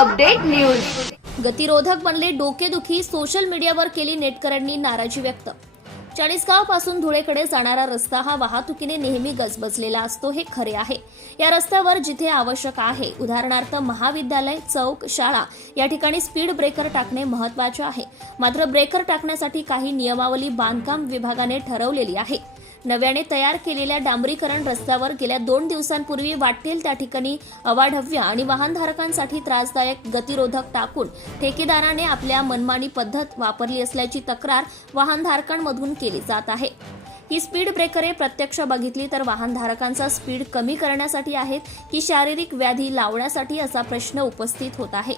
Update news. गतिरोधक बनले डोकेदुखी सोशल मीडियावर केली नेटकऱ्यांनी नाराजी व्यक्त. चाळीसगावपासून धुळेकडे जाणारा रस्ता हा वाहतुकीने नेहमी गजबजलेला असतो हे खरे आहे. या रस्त्यावर जिथे आवश्यक आहे उदाहरणार्थ महाविद्यालय चौक शाळा या ठिकाणी स्पीड ब्रेकर टाकणे महत्त्वाचे आहे. मात्र ब्रेकर टाकण्यासाठी काही नियमावली बांधकाम विभागाने ठरवलेली आहे. नव्याने तयार केलेल्या डांबरीकरण रस्त्यावर गेल्या दोन दिवसांपूर्वी वाटेल त्या ठिकाणी अवाढव्य आणि वाहनधारकांसाठी त्रासदायक गतिरोधक टाकून ठेकेदाराने आपल्या मनमानी पद्धत वापरली असल्याची तक्रार वाहनधारकांमधून केली जात आहे. ही स्पीड ब्रेकरे प्रत्यक्ष बघितली तर वाहनधारकांचा स्पीड कमी करण्यासाठी आहेत की शारीरिक व्याधी लावण्यासाठी असा प्रश्न उपस्थित होत आहे.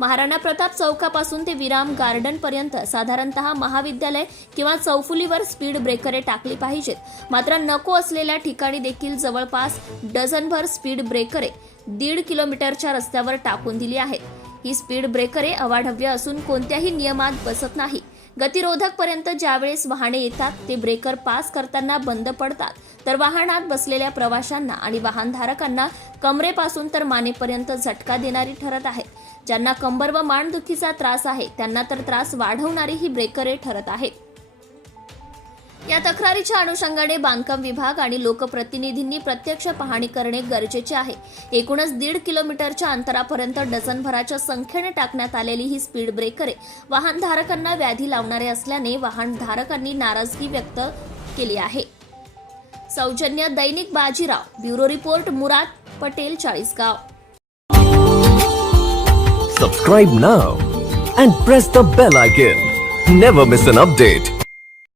महाराणा प्रताप चौकापासून ते विराम गार्डनपर्यंत साधारणत साधारणतः महाविद्यालय किंवा चौफुलीवर स्पीड ब्रेकरे टाकली पाहिजेत. मात्र नको असलेल्या ठिकाणी देखील जवळपास डझनभर स्पीड ब्रेकरे दीड किलोमीटरच्या रस्त्यावर टाकून दिली आहेत. ही स्पीड ब्रेकरे अवाढव्य असून कोणत्याही नियमात बसत नाही. गतिरोधक पर्यंत ज्यावेळेस वाहने येतात ते ब्रेकर पास करताना बंद पडतात. तर वाहनात बसलेल्या प्रवाशांना आणि वाहनधारकांना कमरेपासून तर मानेपर्यंत झटका देणारी ठरत आहे. ज्यांना कंबर व मानदुखीचा त्रास आहे त्यांना तर त्रास वाढवणारी ही ब्रेकरे ठरत आहेत. या तक्रारीच्या अनुषंगाने बांधकाम विभाग आणि लोकप्रतिनिधींनी प्रत्यक्ष पाहणी करणे गरजेचे आहे. एकूणच दीड किलोमीटरच्या अंतरापर्यंत डझनभराच्या संख्येने टाकण्यात आलेली ही स्पीड ब्रेकरे वाहनधारकांना व्याधी लावणारे असल्याने वाहनधारकांनी नाराजगी व्यक्त केली आहे. सौजन्य दैनिक Bajirao bureau report Murad Patel Chalisgaon. Subscribe now and press the bell icon never miss an update